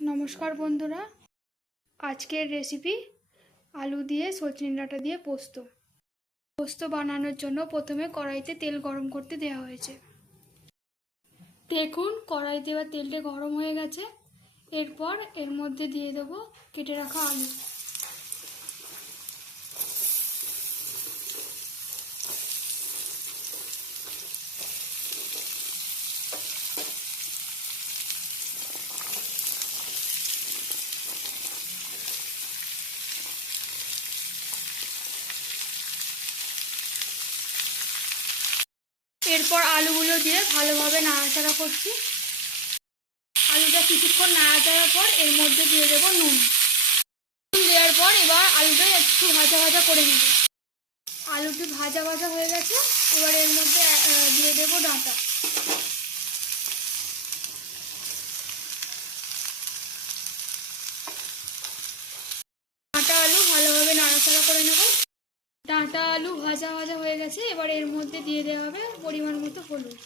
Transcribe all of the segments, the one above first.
নমস্কার বন্ধুরা, আজকের রেসিপি আলু দিয়ে সজনে ডাঁটা দিয়ে পোস্ত। পোস্ত বানানোর জন্য প্রথমে কড়াইতে তেল গরম করতে দেওয়া হয়েছে। দেখুন কড়াইতে এবার তেলটা গরম হয়ে গেছে। এরপর এর মধ্যে দিয়ে দেবো কেটে রাখা আলু। এরপর আলুগুলো দিয়ে ভালোভাবে নাড়াচাড়া করছি। আলুটা কিছুক্ষণ নাড়াচাড়ার পর এর মধ্যে দিয়ে দেবো নুন। দেওয়ার পর এবার আলুটা একটু ভাজা ভাজা করে নেব। আলুটি ভাজা ভাজা হয়ে গেছে। এবার এর মধ্যে দিয়ে দেবো ডাঁটা। ডাঁটা আলু ভালোভাবে নাড়াচাড়া করে নেব। ডাঁটা আলু ভাজা ভাজা হয়ে গেছে। এবার এর মধ্যে দিয়ে দেওয়া হবে পরিমাণ মতো হলুদ,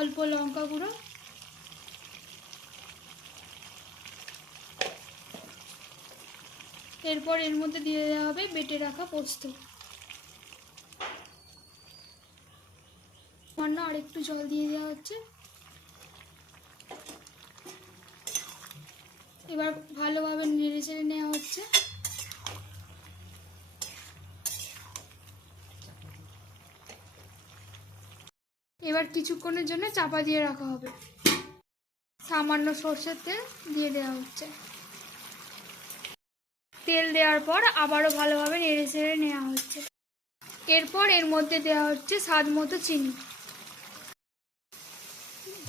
অল্প লঙ্কা গুঁড়ো, এরপর এর মধ্যে দিয়ে দেওয়া হবে বেটে রাখা পোস্ত। সামান্য আর একটু জল দিয়ে দেওয়া হচ্ছে। এবার ভালোভাবে নেড়ে চেড়ে নেওয়া হচ্ছে। এবার কিছুক্ষণের জন্য চাপা দিয়ে রাখা হবে। সামান্য সর্ষের তেল দিয়ে দেওয়া হচ্ছে। তেল দেওয়ার পর আবারও ভালোভাবে নেড়ে চেড়ে নেওয়া হচ্ছে। এরপর এর মধ্যে দেওয়া হচ্ছে স্বাদ মতো চিনি।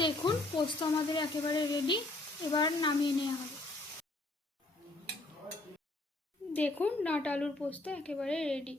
দেখুন পোস্ত আমাদের একেবারে রেডি। এবার নামিয়ে নেওয়া হবে। দেখুন ডাঁটা আলুর পোস্ত একেবারে রেডি।